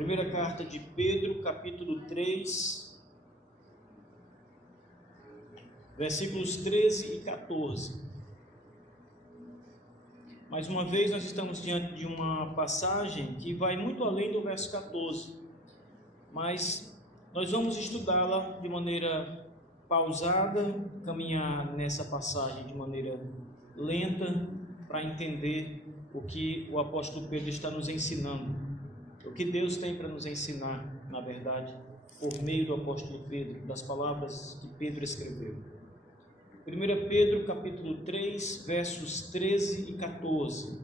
Primeira carta de Pedro, capítulo 3, versículos 13 e 14. Mais uma vez nós estamos diante de uma passagem que vai muito além do verso 14, mas nós vamos estudá-la de maneira pausada, caminhar nessa passagem de maneira lenta, para entender o que o apóstolo Pedro está nos ensinando. O que Deus tem para nos ensinar, na verdade, por meio do apóstolo Pedro, das palavras que Pedro escreveu. 1 Pedro capítulo 3, versos 13 e 14.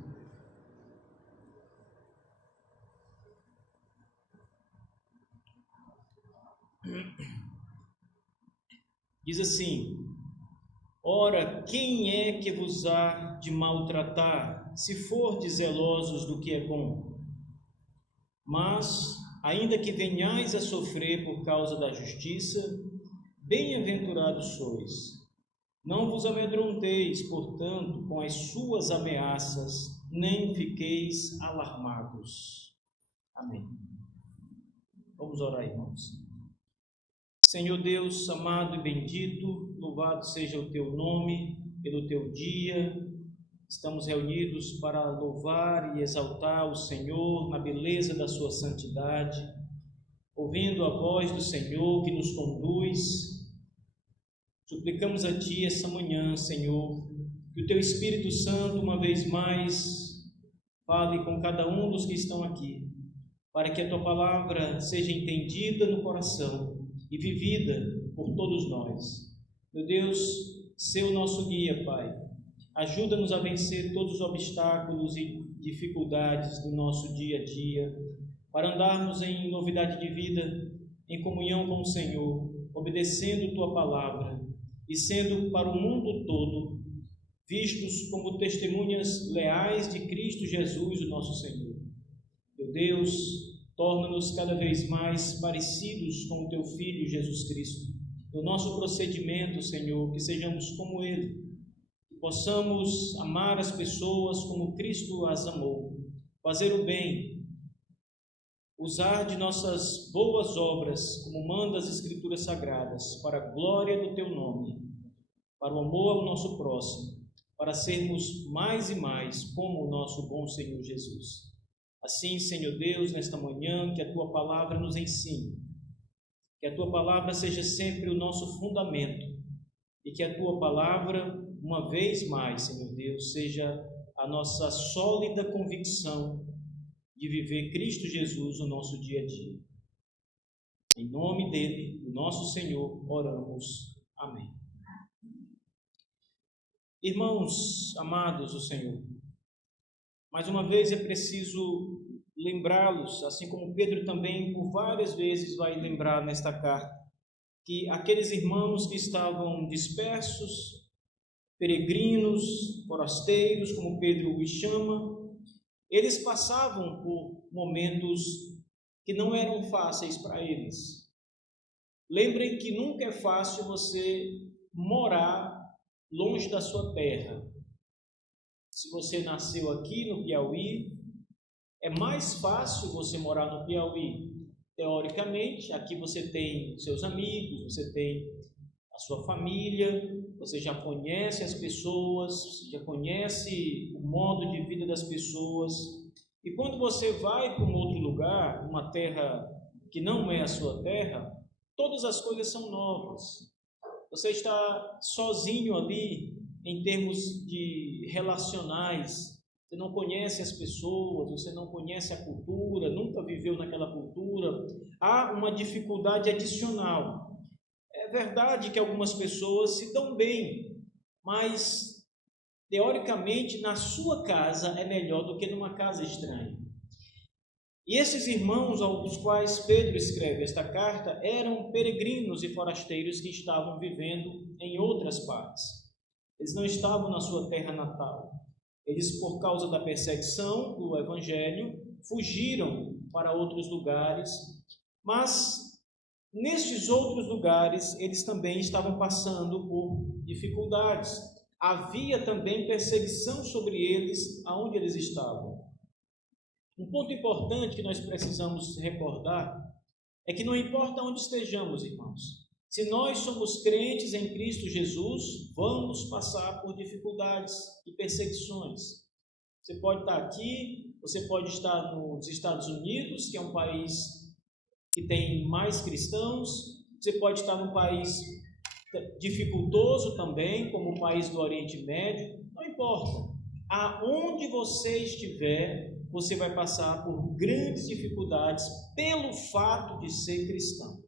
Diz assim: Ora, quem é que vos há de maltratar, se fordes zelosos do que é bom? Mas, ainda que venhais a sofrer por causa da justiça, bem-aventurados sois. Não vos amedronteis, portanto, com as suas ameaças, nem fiqueis alarmados. Amém. Vamos orar, irmãos. Senhor Deus, amado e bendito, louvado seja o teu nome pelo teu dia. Estamos reunidos para louvar e exaltar o Senhor na beleza da sua santidade, ouvindo a voz do Senhor que nos conduz. Suplicamos a Ti essa manhã, Senhor, que o Teu Espírito Santo, uma vez mais, fale com cada um dos que estão aqui, para que a Tua palavra seja entendida no coração e vivida por todos nós. Meu Deus, sê o nosso guia, Pai. Ajuda-nos a vencer todos os obstáculos e dificuldades do nosso dia a dia, para andarmos em novidade de vida, em comunhão com o Senhor, obedecendo Tua palavra e sendo para o mundo todo vistos como testemunhas leais de Cristo Jesus, o nosso Senhor. Meu Deus, torna-nos cada vez mais parecidos com o Teu Filho Jesus Cristo. No nosso procedimento, Senhor, que sejamos como Ele, possamos amar as pessoas como Cristo as amou, fazer o bem, usar de nossas boas obras, como manda as Escrituras Sagradas, para a glória do Teu nome, para o amor ao nosso próximo, para sermos mais e mais como o nosso bom Senhor Jesus. Assim, Senhor Deus, nesta manhã, que a Tua palavra nos ensine, que a Tua palavra seja sempre o nosso fundamento e que a Tua palavra, uma vez mais, Senhor Deus, seja a nossa sólida convicção de viver Cristo Jesus no nosso dia a dia. Em nome dele, o nosso Senhor, oramos. Amém. Irmãos amados do Senhor, mais uma vez é preciso lembrá-los, assim como Pedro também por várias vezes vai lembrar nesta carta, que aqueles irmãos que estavam dispersos, peregrinos, forasteiros, como Pedro os chama, eles passavam por momentos que não eram fáceis para eles. Lembrem que nunca é fácil você morar longe da sua terra. Se você nasceu aqui no Piauí, é mais fácil você morar no Piauí. Teoricamente, aqui você tem seus amigos, você tem a sua família, você já conhece as pessoas, você já conhece o modo de vida das pessoas. E quando você vai para um outro lugar, uma terra que não é a sua terra, todas as coisas são novas. Você está sozinho ali em termos de relacionais. Você não conhece as pessoas, você não conhece a cultura, nunca viveu naquela cultura. Há uma dificuldade adicional. É verdade que algumas pessoas se dão bem, mas, teoricamente, na sua casa é melhor do que numa casa estranha. E esses irmãos aos quais Pedro escreve esta carta eram peregrinos e forasteiros que estavam vivendo em outras partes. Eles não estavam na sua terra natal. Eles, por causa da perseguição do Evangelho, fugiram para outros lugares, mas nestes outros lugares, eles também estavam passando por dificuldades. Havia também perseguição sobre eles, aonde eles estavam. Um ponto importante que nós precisamos recordar é que não importa onde estejamos, irmãos, se nós somos crentes em Cristo Jesus, vamos passar por dificuldades e perseguições. Você pode estar aqui, você pode estar nos Estados Unidos, que é um país que tem mais cristãos, você pode estar num país dificultoso também, como o país do Oriente Médio, não importa. Aonde você estiver, você vai passar por grandes dificuldades pelo fato de ser cristão.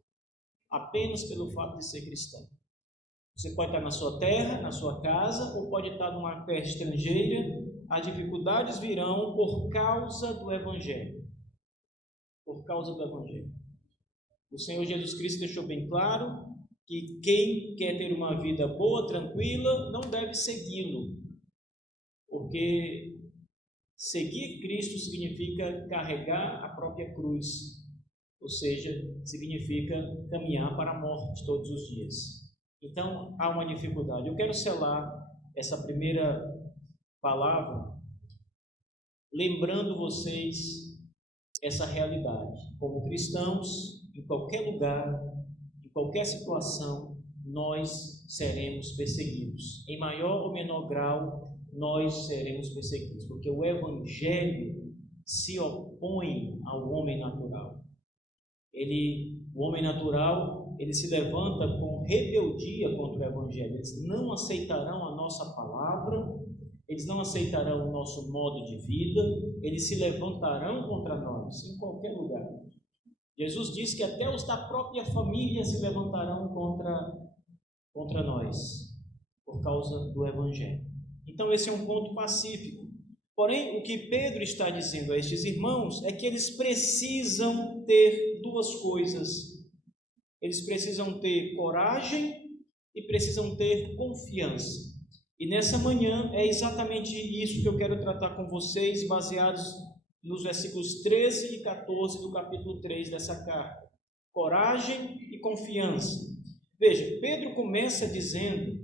Apenas pelo fato de ser cristão. Você pode estar na sua terra, na sua casa, ou pode estar numa terra estrangeira. As dificuldades virão por causa do Evangelho. Por causa do Evangelho. O Senhor Jesus Cristo deixou bem claro que quem quer ter uma vida boa, tranquila, não deve segui-lo. Porque seguir Cristo significa carregar a própria cruz. Ou seja, significa caminhar para a morte todos os dias. Então, há uma dificuldade. Eu quero selar essa primeira palavra, lembrando vocês essa realidade. Como cristãos, em qualquer lugar, em qualquer situação, nós seremos perseguidos. Em maior ou menor grau, nós seremos perseguidos, porque o Evangelho se opõe ao homem natural. O homem natural, ele se levanta com rebeldia contra o Evangelho. Eles não aceitarão a nossa palavra, eles não aceitarão o nosso modo de vida, eles se levantarão contra nós, em qualquer lugar. Jesus diz que até os da própria família se levantarão contra nós, por causa do Evangelho. Então esse é um ponto pacífico. Porém, o que Pedro está dizendo a estes irmãos é que eles precisam ter duas coisas. Eles precisam ter coragem e precisam ter confiança. E nessa manhã é exatamente isso que eu quero tratar com vocês, baseados nos versículos 13 e 14 do capítulo 3 dessa carta. Coragem e confiança. Veja, Pedro começa dizendo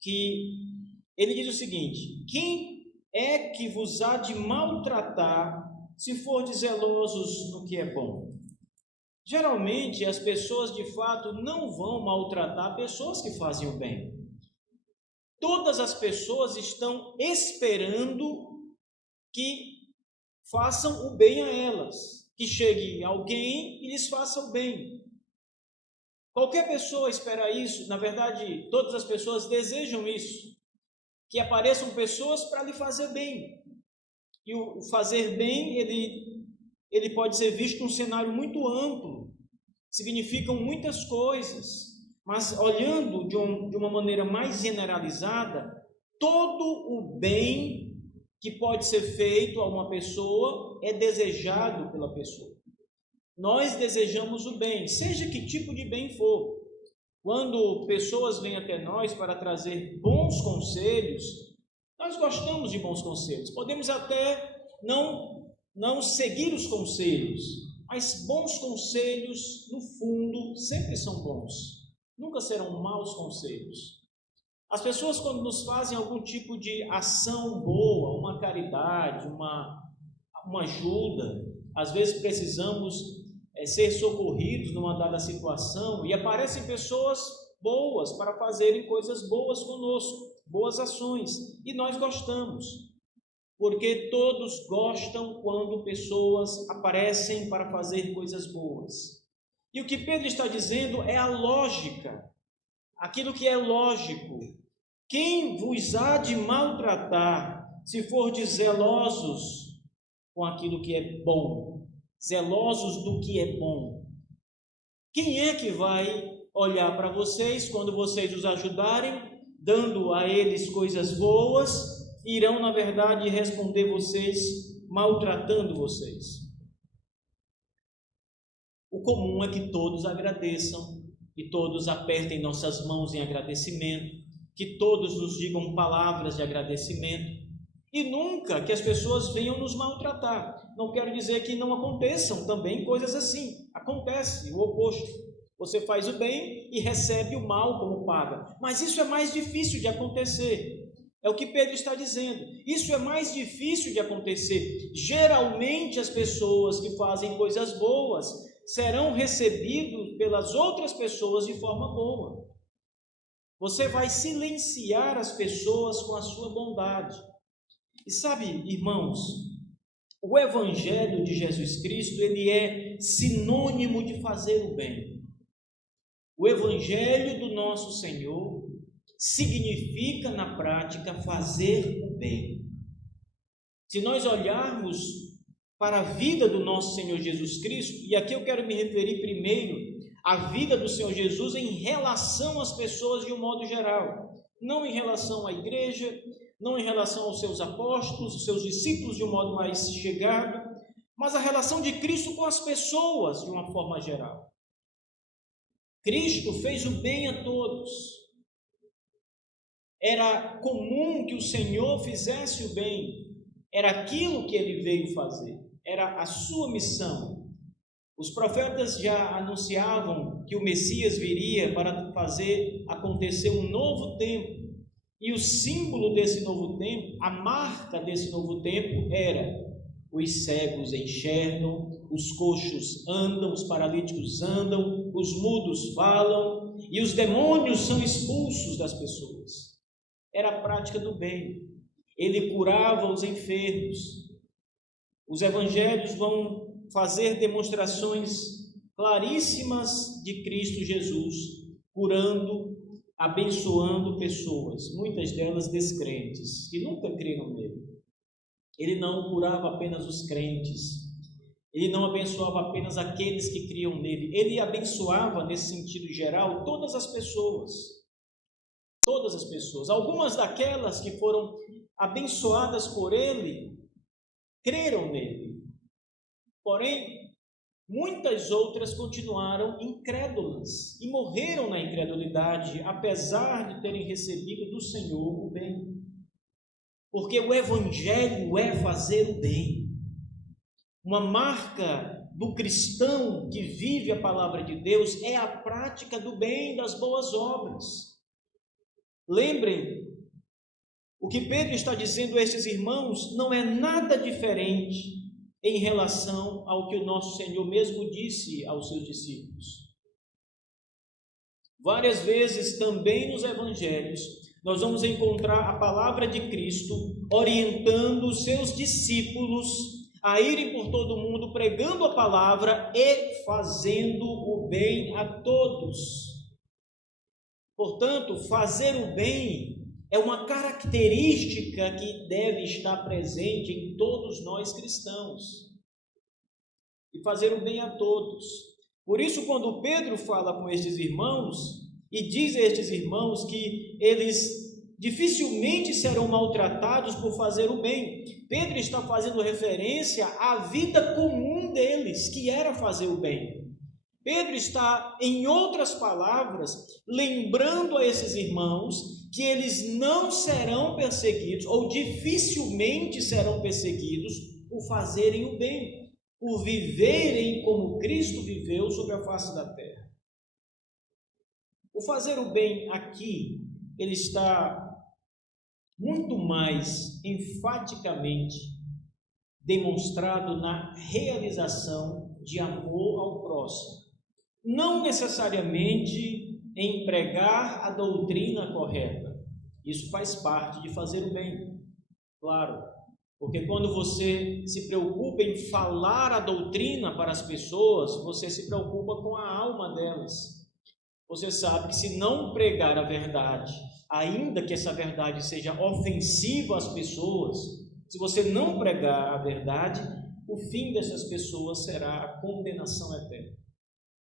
que ele diz o seguinte: quem é que vos há de maltratar se fordes zelosos no que é bom? Geralmente as pessoas de fato não vão maltratar pessoas que fazem o bem. Todas as pessoas estão esperando que façam o bem a elas, que chegue alguém e lhes faça o bem. Qualquer pessoa espera isso, na verdade todas as pessoas desejam isso, que apareçam pessoas para lhe fazer bem. E o fazer bem, ele pode ser visto num cenário muito amplo, significam muitas coisas, mas olhando de uma maneira mais generalizada, todo o bem que pode ser feito a uma pessoa é desejado pela pessoa. Nós desejamos o bem, seja que tipo de bem for. Quando pessoas vêm até nós para trazer bons conselhos, nós gostamos de bons conselhos. Podemos até não seguir os conselhos, mas bons conselhos, no fundo, sempre são bons. Nunca serão maus conselhos. As pessoas, quando nos fazem algum tipo de ação boa, uma caridade, uma ajuda, às vezes precisamos ser socorridos numa dada situação, e aparecem pessoas boas para fazerem coisas boas conosco, boas ações, e nós gostamos, porque todos gostam quando pessoas aparecem para fazer coisas boas. E o que Pedro está dizendo é a lógica, aquilo que é lógico. Quem vos há de maltratar, se fordes zelosos com aquilo que é bom? Zelosos do que é bom. Quem é que vai olhar para vocês quando vocês os ajudarem, dando a eles coisas boas, irão na verdade responder vocês maltratando vocês? O comum é que todos agradeçam, que todos apertem nossas mãos em agradecimento, que todos nos digam palavras de agradecimento, e nunca que as pessoas venham nos maltratar. Não quero dizer que não aconteçam também coisas assim. Acontece o oposto. Você faz o bem e recebe o mal como paga. Mas isso é mais difícil de acontecer. É o que Pedro está dizendo. Isso é mais difícil de acontecer. Geralmente as pessoas que fazem coisas boas serão recebidos pelas outras pessoas de forma boa. Você vai silenciar as pessoas com a sua bondade. E sabe, irmãos, o Evangelho de Jesus Cristo, ele é sinônimo de fazer o bem. O Evangelho do nosso Senhor significa, na prática, fazer o bem. Se nós olharmos para a vida do nosso Senhor Jesus Cristo, e aqui eu quero me referir primeiro à vida do Senhor Jesus em relação às pessoas de um modo geral, não em relação à igreja, não em relação aos seus apóstolos, os seus discípulos de um modo mais chegado, mas a relação de Cristo com as pessoas de uma forma geral. Cristo fez o bem a todos. Era comum que o Senhor fizesse o bem, era aquilo que ele veio fazer, era a sua missão. Os profetas já anunciavam que o Messias viria para fazer acontecer um novo tempo, e o símbolo desse novo tempo, a marca desse novo tempo era: os cegos enxergam, os coxos andam, os paralíticos andam, os mudos falam, e os demônios são expulsos das pessoas. Era a prática do bem. Ele curava os enfermos. Os evangelhos vão fazer demonstrações claríssimas de Cristo Jesus, curando, abençoando pessoas, muitas delas descrentes, que nunca creram nele. Ele não curava apenas os crentes, ele não abençoava apenas aqueles que criam nele, ele abençoava, nesse sentido geral, todas as pessoas. Todas as pessoas. Algumas daquelas que foram abençoadas por ele, creram nele. Porém, muitas outras continuaram incrédulas e morreram na incredulidade, apesar de terem recebido do Senhor o bem. Porque o Evangelho é fazer o bem. Uma marca do cristão que vive a palavra de Deus é a prática do bem, das boas obras. Lembrem, o que Pedro está dizendo a estes irmãos não é nada diferente em relação ao que o nosso Senhor mesmo disse aos seus discípulos. Várias vezes também nos evangelhos nós vamos encontrar a palavra de Cristo orientando os seus discípulos a irem por todo o mundo pregando a palavra e fazendo o bem a todos. Portanto, fazer o bem é uma característica que deve estar presente em todos nós cristãos. E fazer o bem a todos. Por isso, quando Pedro fala com estes irmãos e diz a estes irmãos que eles dificilmente serão maltratados por fazer o bem, Pedro está fazendo referência à vida comum deles, que era fazer o bem. Pedro está, em outras palavras, lembrando a esses irmãos que eles não serão perseguidos, ou dificilmente serão perseguidos, por fazerem o bem, por viverem como Cristo viveu sobre a face da terra. O fazer o bem aqui, ele está muito mais enfaticamente demonstrado na realização de amor ao próximo. Não necessariamente em pregar a doutrina correta. Isso faz parte de fazer o bem, claro. Porque quando você se preocupa em falar a doutrina para as pessoas, você se preocupa com a alma delas. Você sabe que se não pregar a verdade, ainda que essa verdade seja ofensiva às pessoas, se você não pregar a verdade, o fim dessas pessoas será a condenação eterna.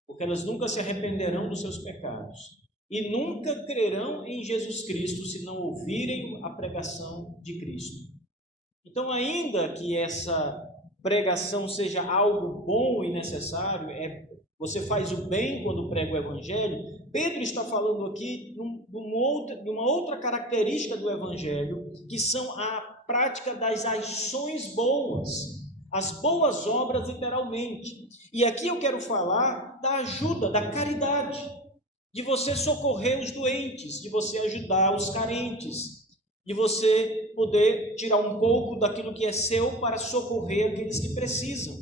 Porque elas nunca se arrependerão dos seus pecados e nunca crerão em Jesus Cristo se não ouvirem a pregação de Cristo. Então, ainda que essa pregação seja algo bom e necessário, você faz o bem quando prega o Evangelho, Pedro está falando aqui de uma outra característica do Evangelho, que são a prática das ações boas, as boas obras literalmente. E aqui eu quero falar da ajuda, da caridade, de você socorrer os doentes, de você ajudar os carentes, de você poder tirar um pouco daquilo que é seu para socorrer aqueles que precisam,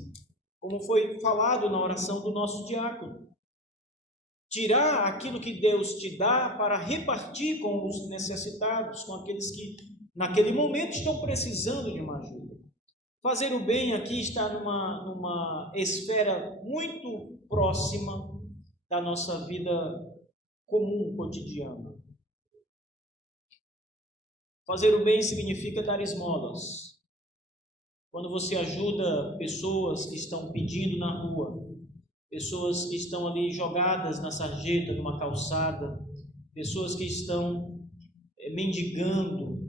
como foi falado na oração do nosso diácono. Tirar aquilo que Deus te dá para repartir com os necessitados, com aqueles que naquele momento estão precisando de uma ajuda. Fazer o bem aqui está numa esfera muito próxima da nossa vida comum, cotidiana. Fazer o bem significa dar esmolas. Quando você ajuda pessoas que estão pedindo na rua, pessoas que estão ali jogadas na sarjeta, numa calçada, pessoas que estão mendigando,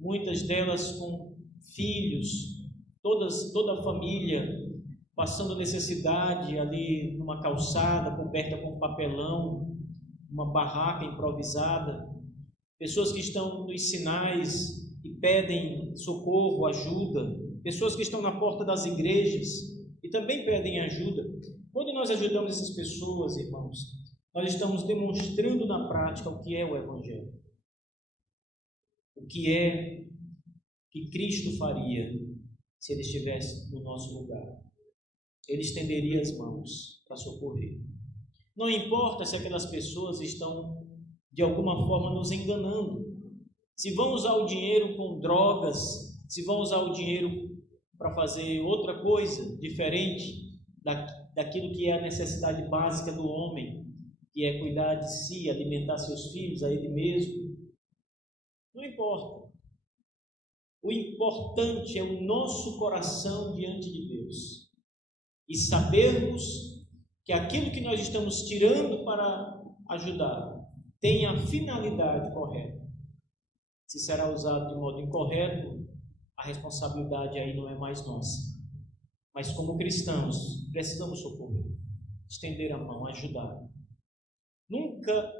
muitas delas com filhos, toda a família passando necessidade ali numa calçada coberta com papelão, uma barraca improvisada, pessoas que estão nos sinais e pedem socorro, ajuda, pessoas que estão na porta das igrejas e também pedem ajuda. Quando nós ajudamos essas pessoas, irmãos, nós estamos demonstrando na prática o que é o Evangelho. O que é que Cristo faria se Ele estivesse no nosso lugar. Ele estenderia as mãos para socorrer. Não importa se aquelas pessoas estão, de alguma forma, nos enganando. Se vão usar o dinheiro com drogas, se vão usar o dinheiro para fazer outra coisa diferente daquilo que é a necessidade básica do homem, que é cuidar de si, alimentar seus filhos, a ele mesmo. Não importa. O importante é o nosso coração diante de Deus e sabermos que aquilo que nós estamos tirando para ajudar tem a finalidade correta. Se será usado de modo incorreto, a responsabilidade aí não é mais nossa. Mas como cristãos, precisamos socorrer, estender a mão, ajudar. Nunca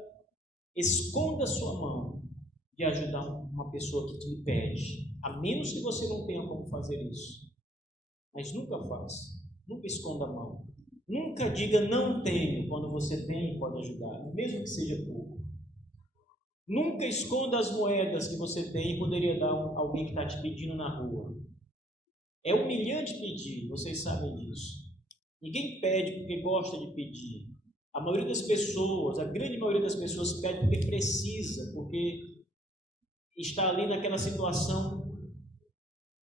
esconda sua mão de ajudar uma pessoa que te pede, a menos que você não tenha como fazer isso. Mas nunca faça, nunca esconda a mão. Nunca diga não tenho, quando você tem e pode ajudar, mesmo que seja pouco. Nunca esconda as moedas que você tem e poderia dar a alguém que está te pedindo na rua. É humilhante pedir, vocês sabem disso. Ninguém pede porque gosta de pedir. A maioria das pessoas, a grande maioria das pessoas pede porque precisa, porque está ali naquela situação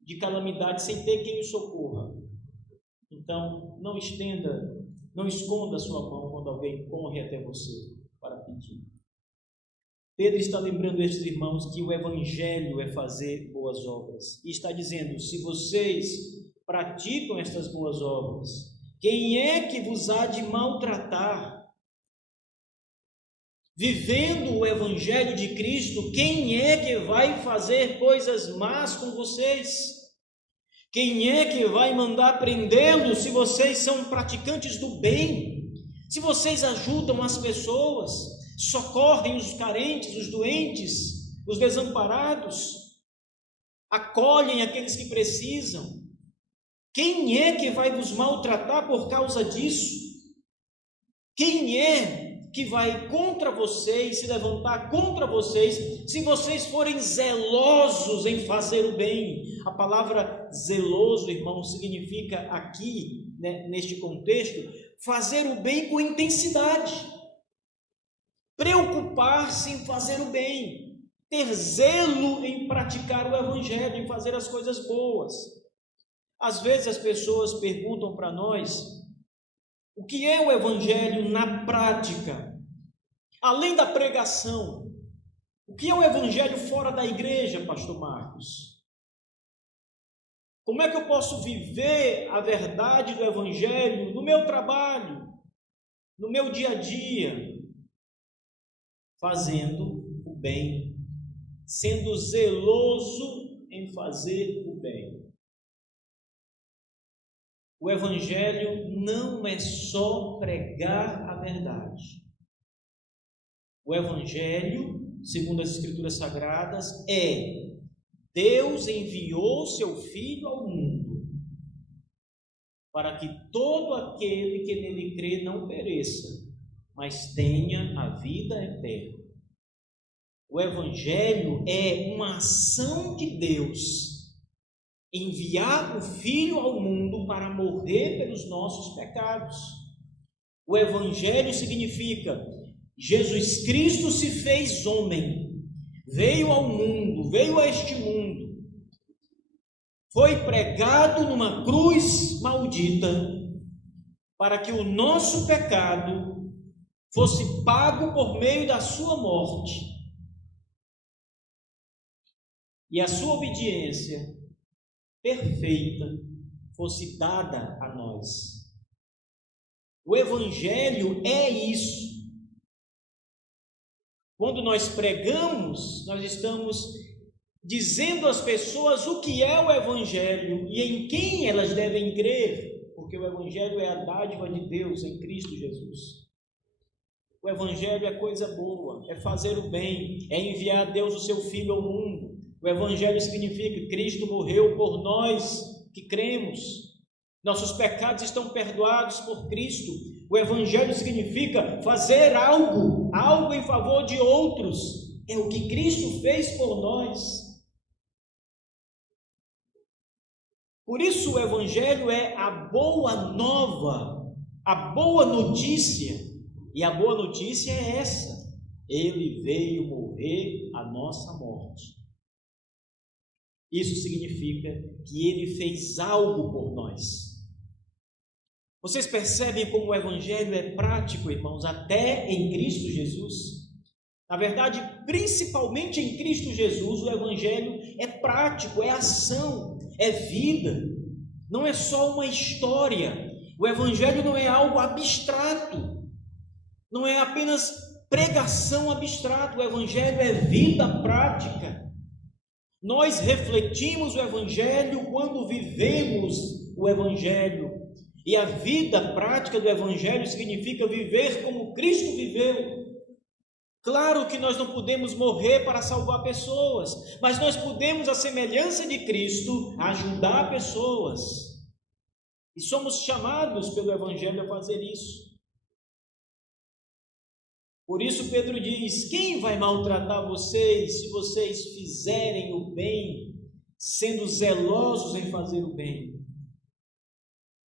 de calamidade sem ter quem o socorra. Então, não esconda a sua mão quando alguém corre até você para pedir. Pedro está lembrando estes irmãos que o Evangelho é fazer boas obras. E está dizendo, se vocês praticam estas boas obras, quem é que vos há de maltratar? Vivendo o Evangelho de Cristo, quem é que vai fazer coisas más com vocês? Quem é que vai mandar prendê-los se vocês são praticantes do bem? Se vocês ajudam as pessoas, socorrem os carentes, os doentes, os desamparados, acolhem aqueles que precisam. Quem é que vai vos maltratar por causa disso? Quem é que vai contra vocês, se levantar contra vocês, se vocês forem zelosos em fazer o bem? A palavra zeloso, irmão, significa aqui, né, neste contexto, fazer o bem com intensidade. Preocupar-se em fazer o bem, ter zelo em praticar o Evangelho, em fazer as coisas boas. Às vezes as pessoas perguntam para nós, o que é o Evangelho na prática? Além da pregação, o que é o Evangelho fora da igreja, pastor Marcos? Como é que eu posso viver a verdade do Evangelho no meu trabalho, no meu dia a dia? Fazendo o bem, sendo zeloso em fazer o bem. O Evangelho não é só pregar a verdade. O Evangelho, segundo as Escrituras Sagradas, é Deus enviou seu Filho ao mundo para que todo aquele que nele crê não pereça, mas tenha a vida eterna. O Evangelho é uma ação de Deus, enviar o Filho ao mundo para morrer pelos nossos pecados. O Evangelho significa: Jesus Cristo se fez homem, veio ao mundo, veio a este mundo, foi pregado numa cruz maldita, para que o nosso pecado fosse pago por meio da sua morte, e a sua obediência perfeita fosse dada a nós. O Evangelho é isso. Quando nós pregamos, nós estamos dizendo às pessoas o que é o Evangelho e em quem elas devem crer, porque o Evangelho é a dádiva de Deus em Cristo Jesus. O Evangelho é coisa boa, é fazer o bem, é enviar Deus o seu Filho ao mundo. O Evangelho significa que Cristo morreu por nós que cremos. Nossos pecados estão perdoados por Cristo. O Evangelho significa fazer algo em favor de outros. É o que Cristo fez por nós. Por isso o Evangelho é a boa nova, a boa notícia. E a boa notícia é essa: Ele veio morrer a nossa morte. Isso significa que Ele fez algo por nós. Vocês percebem como o Evangelho é prático, irmãos, até em Cristo Jesus? Na verdade, principalmente em Cristo Jesus, o Evangelho é prático, é ação, é vida. Não é só uma história. O Evangelho não é algo abstrato. Não é apenas pregação abstrata. O Evangelho é vida prática. Nós refletimos o Evangelho quando vivemos o Evangelho. E a vida prática do Evangelho significa viver como Cristo viveu. Claro que nós não podemos morrer para salvar pessoas, mas nós podemos, à semelhança de Cristo, ajudar pessoas. E somos chamados pelo Evangelho a fazer isso. Por isso Pedro diz: quem vai maltratar vocês se vocês fizerem o bem, sendo zelosos em fazer o bem?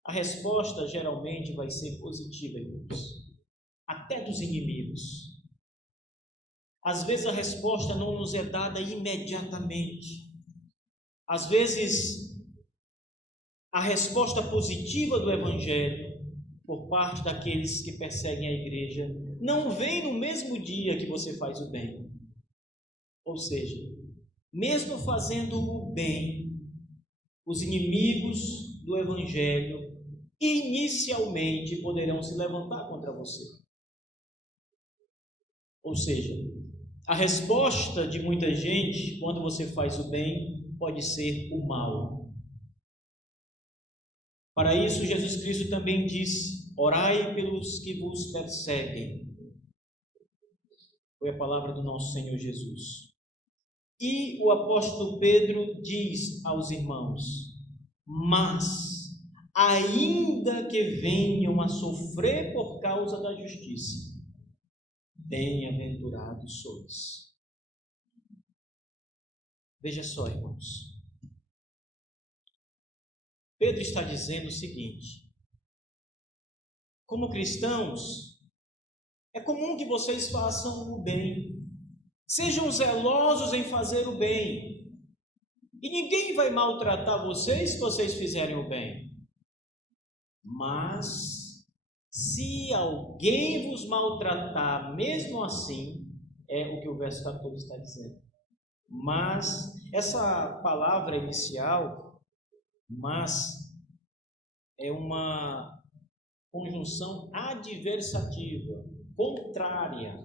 A resposta geralmente vai ser positiva, irmãos, até dos inimigos. Às vezes a resposta não nos é dada imediatamente. Às vezes a resposta positiva do Evangelho por parte daqueles que perseguem a igreja não vem no mesmo dia que você faz o bem. Ou seja, mesmo fazendo o bem, os inimigos do Evangelho inicialmente poderão se levantar contra você. Ou seja, a resposta de muita gente quando você faz o bem pode ser o mal. Para isso, Jesus Cristo também disse: orai pelos que vos perseguem. Foi a palavra do nosso Senhor Jesus. E o apóstolo Pedro diz aos irmãos: mas, ainda que venham a sofrer por causa da justiça, bem-aventurados sois. Veja só, irmãos. Pedro está dizendo o seguinte: como cristãos, é comum que vocês façam o bem, sejam zelosos em fazer o bem, e ninguém vai maltratar vocês se vocês fizerem o bem. Mas, se alguém vos maltratar mesmo assim, é o que o verso 14 está dizendo. Mas, essa palavra inicial, mas, é uma conjunção adversativa, contrária.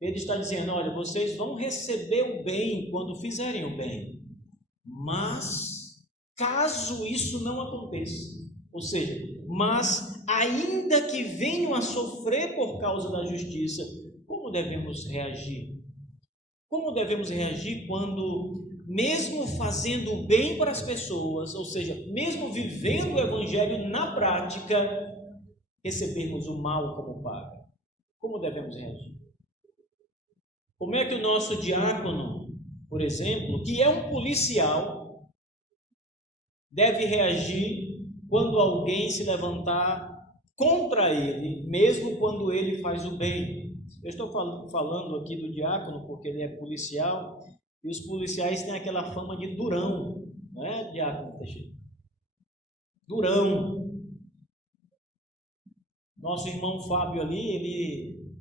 Ele está dizendo: olha, vocês vão receber o bem quando fizerem o bem, mas caso isso não aconteça, ou seja, mas ainda que venham a sofrer por causa da justiça, como devemos reagir? Como devemos reagir quando, mesmo fazendo o bem para as pessoas, ou seja, mesmo vivendo o Evangelho na prática, recebermos o mal como paga? Como devemos reagir? Como é que o nosso diácono, por exemplo, que é um policial, deve reagir quando alguém se levantar contra ele, mesmo quando ele faz o bem? Eu estou falando aqui do diácono porque ele é policial, e os policiais têm aquela fama de durão, não é, diácono Teixeira? Durão. Nosso irmão Fábio ali, ele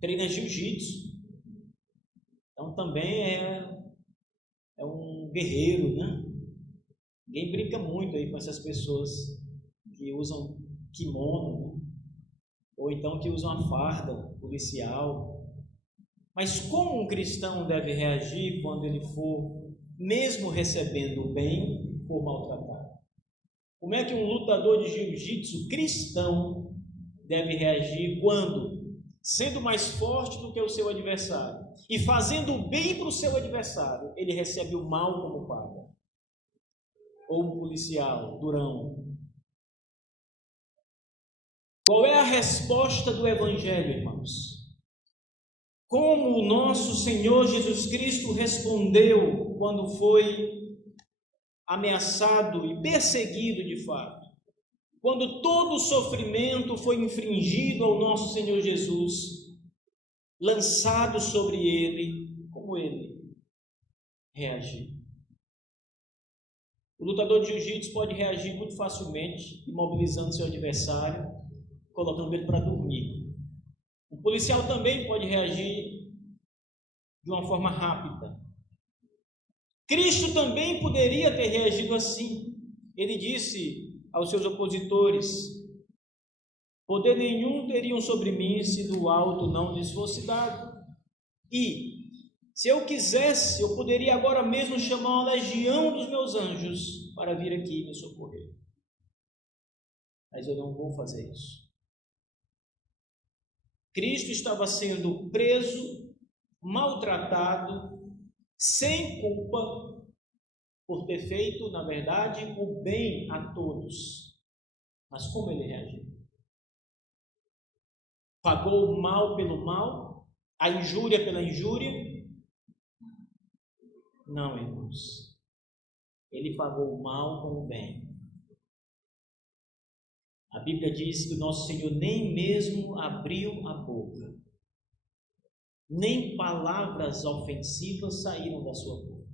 treina jiu-jitsu, então também é um guerreiro, né? Ninguém brinca muito aí com essas pessoas que usam kimono, né? Ou então que usam a farda policial. Mas como um cristão deve reagir quando ele for, mesmo recebendo o bem, for maltratado? Como é que um lutador de jiu-jitsu cristão deve reagir quando, sendo mais forte do que o seu adversário e fazendo o bem para o seu adversário, ele recebe o mal como paga? Ou um policial durão? Qual é a resposta do Evangelho, irmãos? Como o nosso Senhor Jesus Cristo respondeu quando foi ameaçado e perseguido de fato? Quando todo o sofrimento foi infringido ao nosso Senhor Jesus, lançado sobre ele, como ele reagiu? O lutador de jiu-jitsu pode reagir muito facilmente, imobilizando seu adversário, colocando ele para dormir. O policial também pode reagir de uma forma rápida. Cristo também poderia ter reagido assim. Ele disse aos seus opositores: poder nenhum teriam sobre mim se do alto não lhes fosse dado. E, se eu quisesse, eu poderia agora mesmo chamar uma legião dos meus anjos para vir aqui me socorrer. Mas eu não vou fazer isso. Cristo estava sendo preso, maltratado, sem culpa, por ter feito, na verdade, o bem a todos. Mas como ele reagiu? Pagou o mal pelo mal? A injúria pela injúria? Não, irmãos. Ele pagou o mal com o bem. A Bíblia diz que o nosso Senhor nem mesmo abriu a boca. Nem palavras ofensivas saíram da sua boca.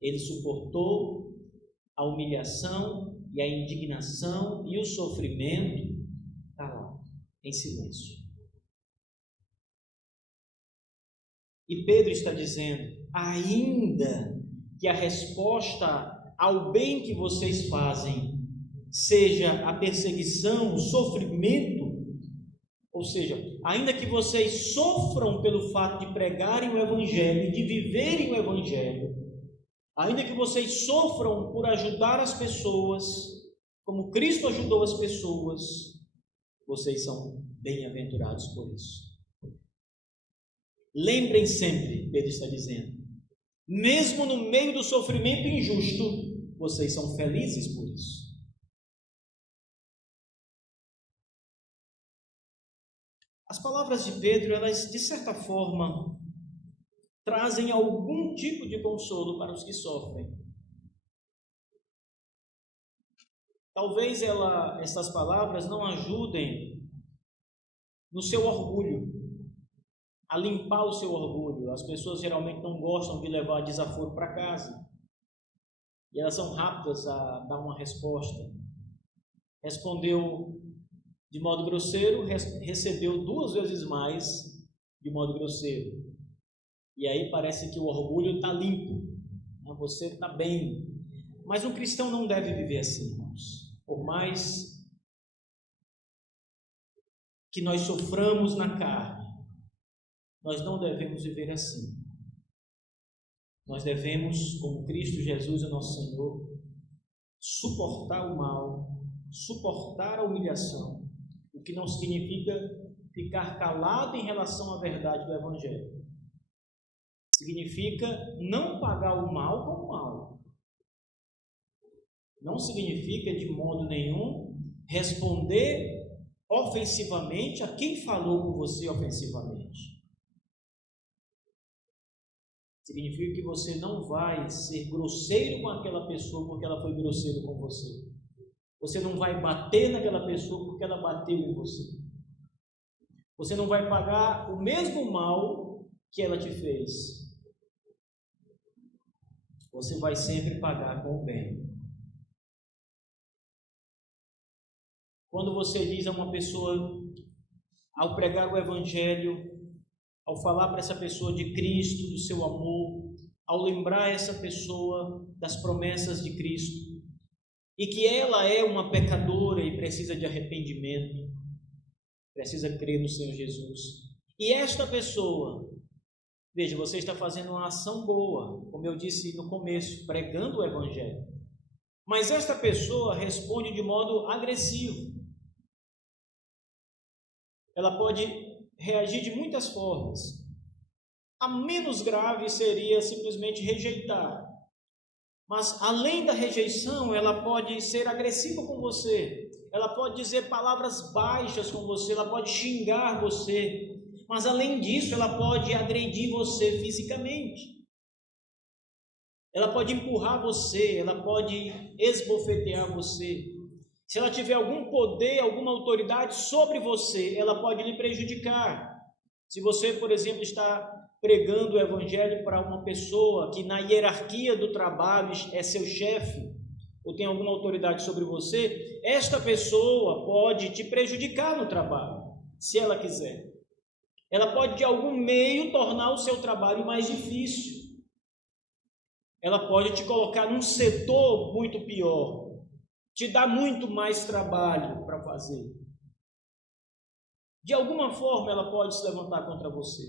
Ele suportou a humilhação e a indignação e o sofrimento calado, em silêncio. E Pedro está dizendo: ainda que a resposta ao bem que vocês fazem seja a perseguição, o sofrimento, ou seja, ainda que vocês sofram pelo fato de pregarem o Evangelho, de viverem o Evangelho, ainda que vocês sofram por ajudar as pessoas, como Cristo ajudou as pessoas, vocês são bem-aventurados por isso. Lembrem sempre, Pedro está dizendo, mesmo no meio do sofrimento injusto, vocês são felizes por isso. As palavras de Pedro, elas de certa forma trazem algum tipo de consolo para os que sofrem. Talvez essas palavras não ajudem no seu orgulho, a limpar o seu orgulho. As pessoas geralmente não gostam de levar desaforo para casa, e elas são rápidas a dar uma resposta. Respondeu de modo grosseiro, recebeu 2 vezes mais de modo grosseiro. E aí parece que o orgulho está limpo, você está bem. Mas um cristão não deve viver assim, irmãos. Por mais que nós soframos na carne, nós não devemos viver assim. Nós devemos, como Cristo Jesus, o nosso Senhor, suportar o mal, suportar a humilhação, o que não significa ficar calado em relação à verdade do Evangelho. Significa não pagar o mal com o mal. Não significa de modo nenhum responder ofensivamente a quem falou com você ofensivamente. Significa que você não vai ser grosseiro com aquela pessoa porque ela foi grosseiro com você. Você não vai bater naquela pessoa porque ela bateu em você. Você não vai pagar o mesmo mal que ela te fez. Você vai sempre pagar com o bem. Quando você diz a uma pessoa, ao pregar o Evangelho, ao falar para essa pessoa de Cristo, do seu amor, ao lembrar essa pessoa das promessas de Cristo, e que ela é uma pecadora e precisa de arrependimento, precisa crer no Senhor Jesus. E esta pessoa, veja, você está fazendo uma ação boa, como eu disse no começo, pregando o Evangelho. Mas esta pessoa responde de modo agressivo. Ela pode reagir de muitas formas. A menos grave seria simplesmente rejeitar. Mas além da rejeição, ela pode ser agressiva com você. Ela pode dizer palavras baixas com você, ela pode xingar você. Mas além disso, ela pode agredir você fisicamente. Ela pode empurrar você, ela pode esbofetear você. Se ela tiver algum poder, alguma autoridade sobre você, ela pode lhe prejudicar. Se você, por exemplo, está pregando o Evangelho para uma pessoa que na hierarquia do trabalho é seu chefe, ou tem alguma autoridade sobre você, esta pessoa pode te prejudicar no trabalho, se ela quiser. Ela pode de algum meio tornar o seu trabalho mais difícil. Ela pode te colocar num setor muito pior, te dar muito mais trabalho para fazer. De alguma forma ela pode se levantar contra você.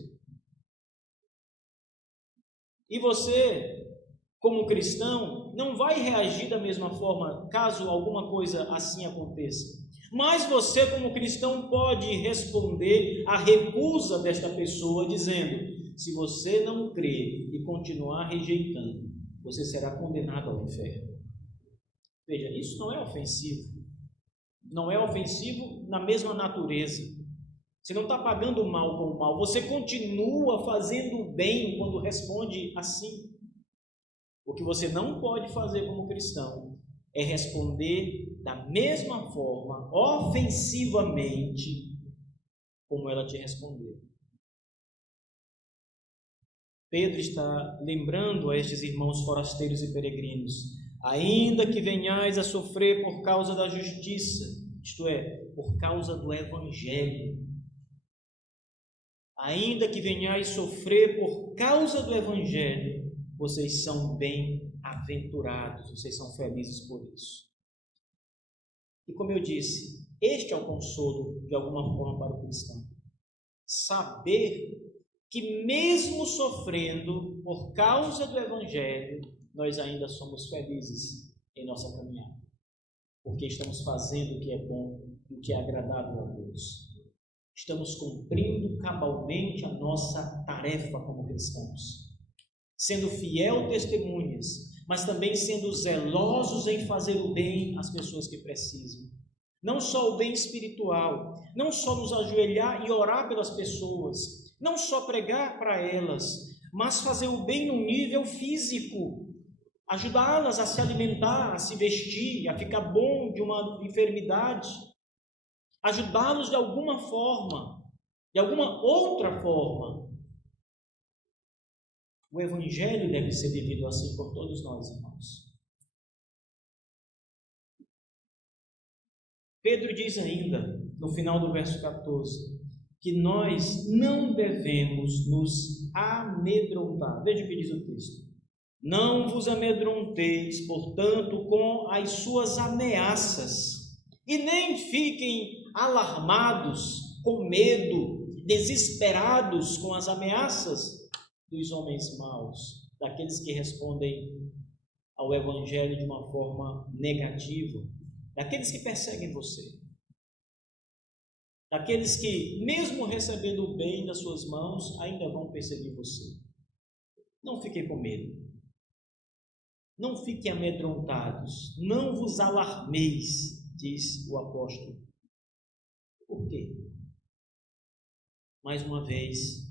E você, como cristão, não vai reagir da mesma forma caso alguma coisa assim aconteça. Mas você, como cristão, pode responder à recusa desta pessoa dizendo: se você não crer e continuar rejeitando, você será condenado ao inferno. Veja, isso não é ofensivo. Não é ofensivo na mesma natureza. Você não está pagando o mal com o mal. Você continua fazendo o bem quando responde assim. O que você não pode fazer como cristão é responder da mesma forma, ofensivamente, como ela te respondeu. Pedro está lembrando a estes irmãos forasteiros e peregrinos: ainda que venhais a sofrer por causa da justiça, isto é, por causa do Evangelho, ainda que venhais sofrer por causa do Evangelho, vocês são bem-aventurados, vocês são felizes por isso. E como eu disse, este é o consolo de alguma forma para o cristão. Saber que mesmo sofrendo por causa do Evangelho, nós ainda somos felizes em nossa caminhada, porque estamos fazendo o que é bom e o que é agradável a Deus. Estamos cumprindo cabalmente a nossa tarefa como cristãos, sendo fiel testemunhas, mas também sendo zelosos em fazer o bem às pessoas que precisam. Não só o bem espiritual, não só nos ajoelhar e orar pelas pessoas, não só pregar para elas, mas fazer o bem no nível físico, ajudá-las a se alimentar, a se vestir, a ficar bom de uma enfermidade, ajudá-los de alguma forma, de alguma outra forma. O Evangelho deve ser vivido assim por todos nós, irmãos. Pedro diz ainda, no final do verso 14, que nós não devemos nos amedrontar. Veja o que diz o texto: não vos amedronteis, portanto, com as suas ameaças, e nem fiquem alarmados, com medo, desesperados com as ameaças dos homens maus, daqueles que respondem ao Evangelho de uma forma negativa, daqueles que perseguem você, daqueles que, mesmo recebendo o bem das suas mãos, ainda vão perseguir você. Não fiquem com medo, não fiquem amedrontados, não vos alarmeis, diz o apóstolo. Por quê? Mais uma vez,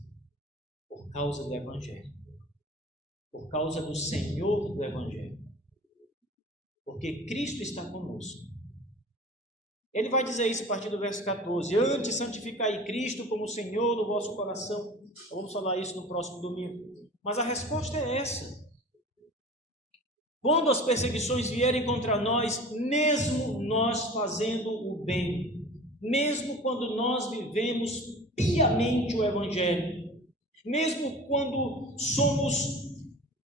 por causa do Evangelho. Por causa do Senhor do Evangelho. Porque Cristo está conosco. Ele vai dizer isso a partir do verso 14. Antes, santificai Cristo como Senhor no vosso coração. Vamos falar isso no próximo domingo. Mas a resposta é essa. Quando as perseguições vierem contra nós, mesmo nós fazendo o bem, mesmo quando nós vivemos piamente o Evangelho, mesmo quando somos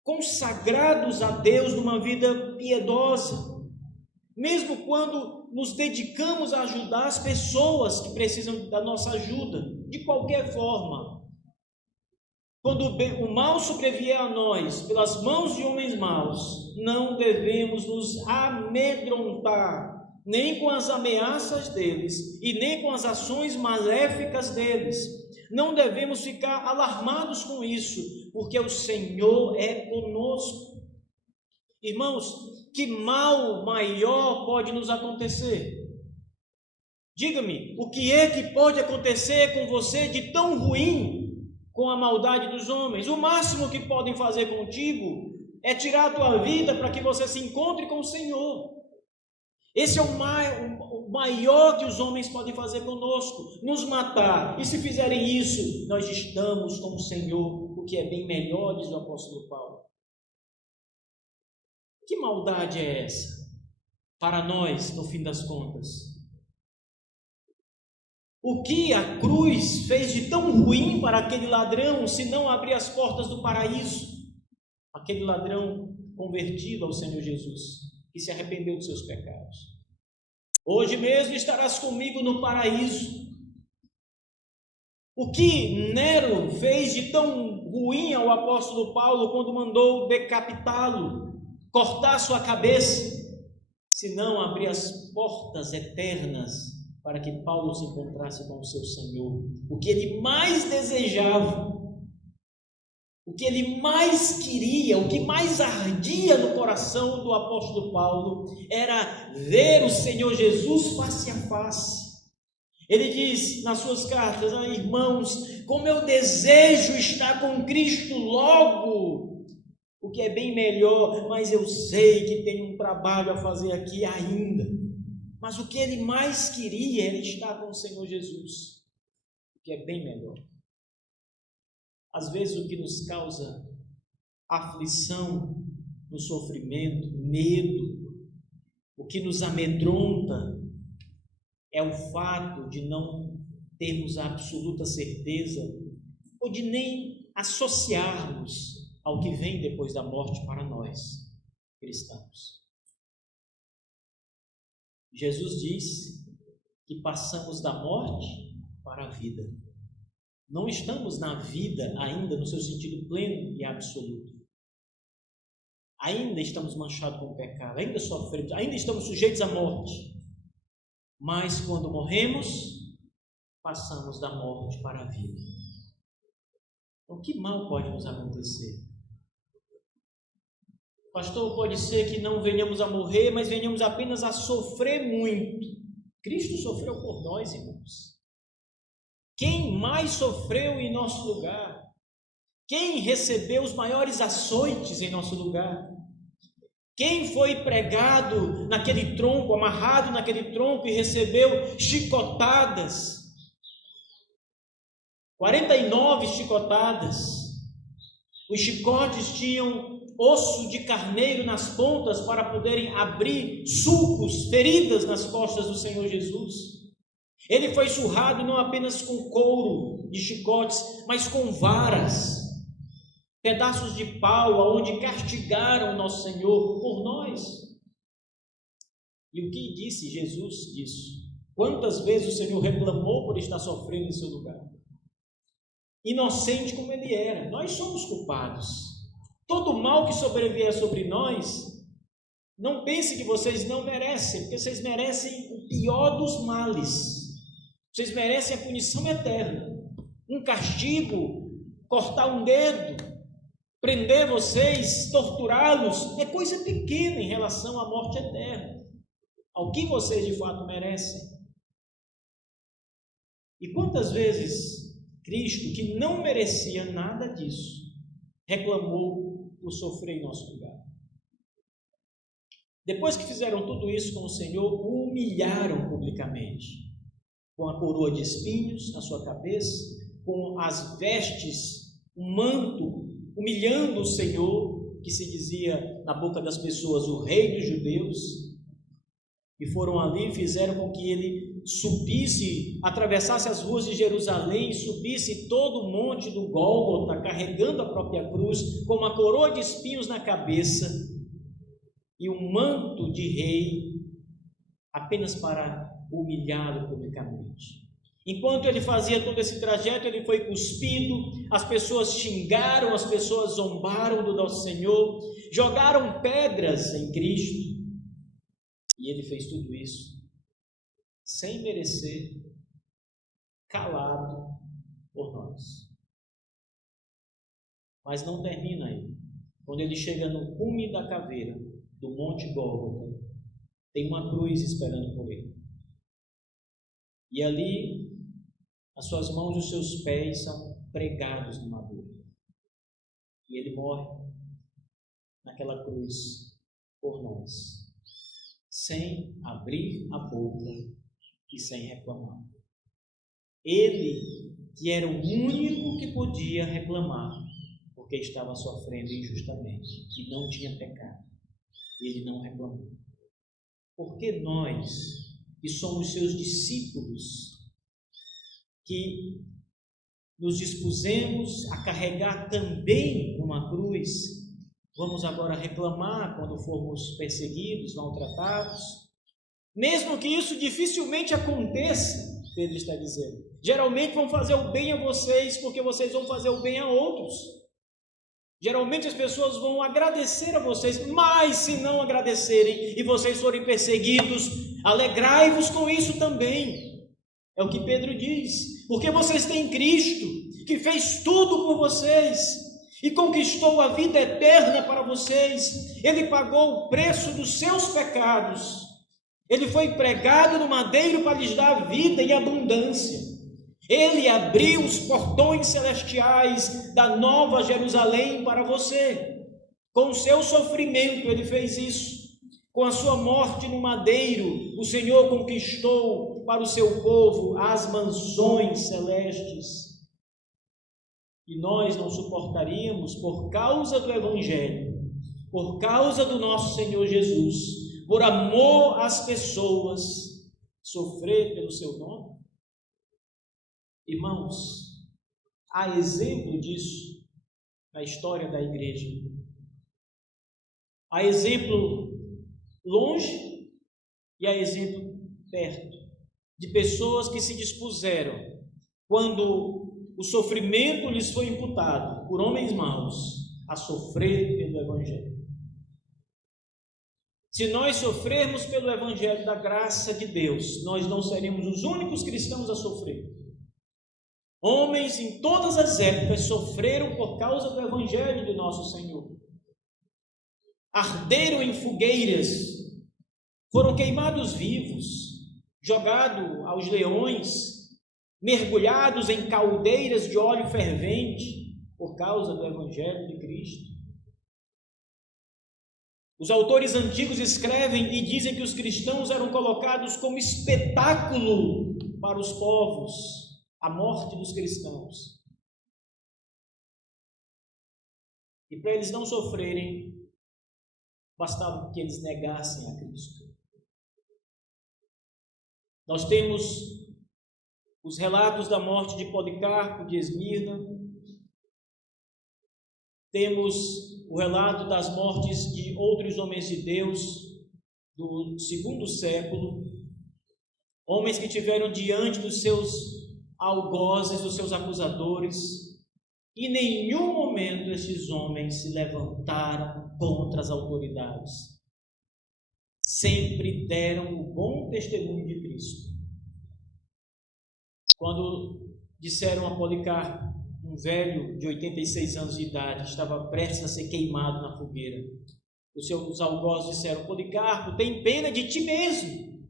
consagrados a Deus numa vida piedosa, mesmo quando nos dedicamos a ajudar as pessoas que precisam da nossa ajuda, de qualquer forma, quando o mal sobrevier a nós pelas mãos de homens maus, não devemos nos amedrontar, nem com as ameaças deles e nem com as ações maléficas deles. Não devemos ficar alarmados com isso, porque o Senhor é conosco. Irmãos, que mal maior pode nos acontecer? Diga-me, o que é que pode acontecer com você de tão ruim com a maldade dos homens? O máximo que podem fazer contigo é tirar a tua vida para que você se encontre com o Senhor. Esse é o maior que os homens podem fazer conosco, nos matar. E se fizerem isso, nós estamos com o Senhor, o que é bem melhor, diz o apóstolo Paulo. Que maldade é essa para nós, no fim das contas? O que a cruz fez de tão ruim para aquele ladrão, se não abrir as portas do paraíso? Aquele ladrão convertido ao Senhor Jesus, que se arrependeu dos seus pecados. Hoje mesmo estarás comigo no paraíso. O que Nero fez de tão ruim ao apóstolo Paulo quando mandou decapitá-lo, cortar sua cabeça, se não abrir as portas eternas para que Paulo se encontrasse com o seu Senhor? O que ele mais desejava, o que ele mais queria, o que mais ardia no coração do apóstolo Paulo era ver o Senhor Jesus face a face. Ele diz nas suas cartas: irmãos, como eu desejo estar com Cristo logo, o que é bem melhor, mas eu sei que tem um trabalho a fazer aqui ainda. Mas o que ele mais queria era estar com o Senhor Jesus, o que é bem melhor. Às vezes o que nos causa aflição, no sofrimento, medo, o que nos amedronta é o fato de não termos a absoluta certeza ou de nem associarmos ao que vem depois da morte para nós, cristãos. Jesus disse que passamos da morte para a vida. Não estamos na vida ainda no seu sentido pleno e absoluto. Ainda estamos manchados com o pecado, ainda sofremos, ainda estamos sujeitos à morte. Mas quando morremos, passamos da morte para a vida. Então, que mal pode nos acontecer? Pastor, pode ser que não venhamos a morrer, mas venhamos apenas a sofrer muito. Cristo sofreu por nós, irmãos. Quem mais sofreu em nosso lugar? Quem recebeu os maiores açoites em nosso lugar? Quem foi pregado naquele tronco, amarrado naquele tronco e recebeu chicotadas? 49 chicotadas. Os chicotes tinham osso de carneiro nas pontas para poderem abrir sulcos, feridas nas costas do Senhor Jesus. Ele foi surrado não apenas com couro de chicotes, mas com varas, pedaços de pau, onde castigaram o nosso Senhor por nós. E o que disse Jesus disso? Quantas vezes o Senhor reclamou por estar sofrendo em seu lugar? Inocente como ele era, nós somos culpados. Todo mal que sobrevier sobre nós, não pense que vocês não merecem, porque vocês merecem o pior dos males. Vocês merecem a punição eterna, um castigo, cortar um dedo, prender vocês, torturá-los, é coisa pequena em relação à morte eterna, ao que vocês de fato merecem. E quantas vezes Cristo, que não merecia nada disso, reclamou por sofrer em nosso lugar? Depois que fizeram tudo isso com o Senhor, o humilharam publicamente, com a coroa de espinhos na sua cabeça, com as vestes, um manto, humilhando o Senhor, que se dizia na boca das pessoas o rei dos judeus, e foram ali e fizeram com que ele subisse, atravessasse as ruas de Jerusalém, subisse todo o monte do Gólgota, carregando a própria cruz, com uma coroa de espinhos na cabeça e um manto de rei, apenas para humilhá-lo publicamente. Enquanto ele fazia todo esse trajeto, ele foi cuspido, as pessoas xingaram, as pessoas zombaram do nosso Senhor, jogaram pedras em Cristo, e ele fez tudo isso sem merecer, calado por nós. Mas não termina aí. Quando ele chega no cume da caveira do Monte Gólgota, tem uma cruz esperando por ele. E ali, as suas mãos e os seus pés são pregados no madeiro. E ele morre naquela cruz por nós, sem abrir a boca e sem reclamar. Ele, que era o único que podia reclamar, porque estava sofrendo injustamente e não tinha pecado, ele não reclamou. Porque nós, que somos seus discípulos, que nos dispusemos a carregar também uma cruz, vamos agora reclamar quando formos perseguidos, maltratados? Mesmo que isso dificilmente aconteça, Pedro está dizendo. Geralmente vão fazer o bem a vocês, porque vocês vão fazer o bem a outros. Geralmente as pessoas vão agradecer a vocês, mas se não agradecerem e vocês forem perseguidos, alegrai-vos com isso também. É o que Pedro diz, porque vocês têm Cristo, que fez tudo por vocês e conquistou a vida eterna para vocês. Ele pagou o preço dos seus pecados. Ele foi pregado no madeiro para lhes dar vida em abundância. Ele abriu os portões celestiais da Nova Jerusalém para você. Com o seu sofrimento ele fez isso. Com a sua morte no madeiro, o Senhor conquistou para o seu povo as mansões celestes. E nós não suportaríamos, por causa do Evangelho, por causa do nosso Senhor Jesus, por amor às pessoas, sofrer pelo seu nome? Irmãos, há exemplo disso na história da igreja. Há exemplo longe e há exemplo perto, de pessoas que se dispuseram, quando o sofrimento lhes foi imputado por homens maus, a sofrer pelo Evangelho. Se nós sofrermos pelo Evangelho da graça de Deus, nós não seremos os únicos cristãos a sofrer. Homens em todas as épocas sofreram por causa do Evangelho do nosso Senhor. Arderam em fogueiras, foram queimados vivos, jogados aos leões, mergulhados em caldeiras de óleo fervente por causa do Evangelho de Cristo. Os autores antigos escrevem e dizem que os cristãos eram colocados como espetáculo para os povos, a morte dos cristãos. E para eles não sofrerem, bastava que eles negassem a Cristo. Nós temos os relatos da morte de Policarpo, de Esmirna. Temos o relato das mortes de outros homens de Deus do segundo século, homens que tiveram diante dos seus algozes, dos seus acusadores, e em nenhum momento esses homens se levantaram contra as autoridades. Sempre deram o bom testemunho de Cristo. Quando disseram a Policarpo, um velho de 86 anos de idade, estava prestes a ser queimado na fogueira, os seus algozes disseram: Policarpo, tem pena de ti mesmo,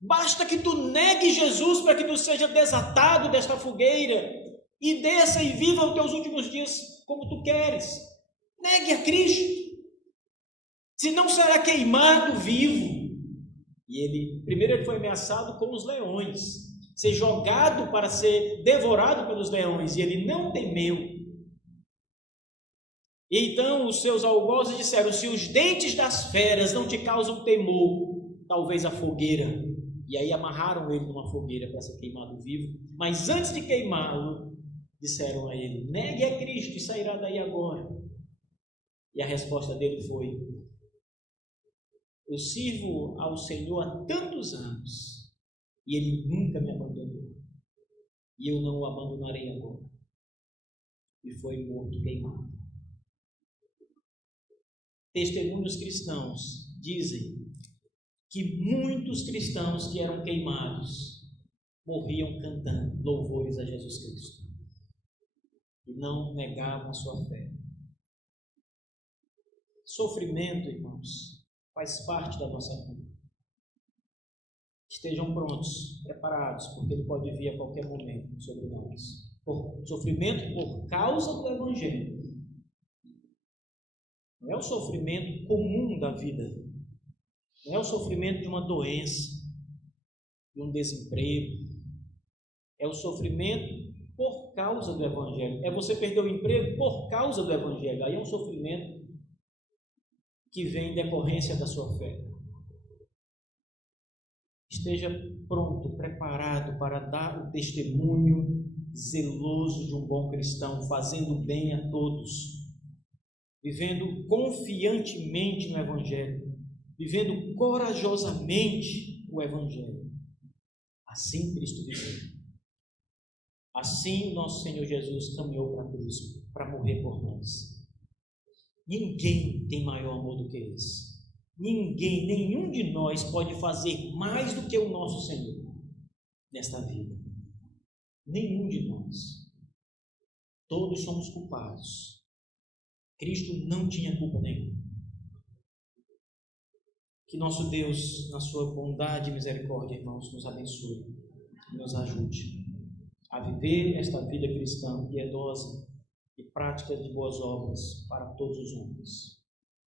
Basta que tu negue Jesus para que tu seja desatado desta fogueira e desça e viva os teus últimos dias como tu queres. Negue a Cristo, senão será queimado vivo. E primeiro ele foi ameaçado com os leões, ser jogado para ser devorado pelos leões, e ele não temeu. E então os seus algozes disseram: se os dentes das feras não te causam temor, talvez a fogueira. E aí amarraram ele numa fogueira para ser queimado vivo. Mas antes de queimá-lo, disseram a ele: negue a Cristo e sairá daí agora. E a resposta dele foi: eu sirvo ao Senhor há tantos anos e Ele nunca me abandonou, e eu não o abandonarei agora. E foi morto, queimado. Testemunhos cristãos dizem que muitos cristãos que eram queimados morriam cantando louvores a Jesus Cristo e não negavam a sua fé. Sofrimento, irmãos, faz parte da nossa vida. Estejam prontos, preparados, porque ele pode vir a qualquer momento sobre nós. Sofrimento por causa do Evangelho. Não é o sofrimento comum da vida. Não é o sofrimento de uma doença, de um desemprego. É o sofrimento por causa do Evangelho. É você perder o emprego por causa do Evangelho. Aí é um sofrimento que vem em decorrência da sua fé. Esteja pronto, preparado para dar o testemunho zeloso de um bom cristão, fazendo bem a todos, vivendo confiantemente no Evangelho, vivendo corajosamente o Evangelho. Assim Cristo viveu. Assim nosso Senhor Jesus caminhou para a cruz, para morrer por nós. Ninguém tem maior amor do que esse. Ninguém, nenhum de nós pode fazer mais do que o nosso Senhor nesta vida. Nenhum de nós. Todos somos culpados. Cristo não tinha culpa nenhuma. Que nosso Deus, na sua bondade e misericórdia, irmãos, nos abençoe e nos ajude a viver esta vida cristã piedosa e prática de boas obras para todos os homens.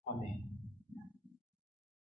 Amém.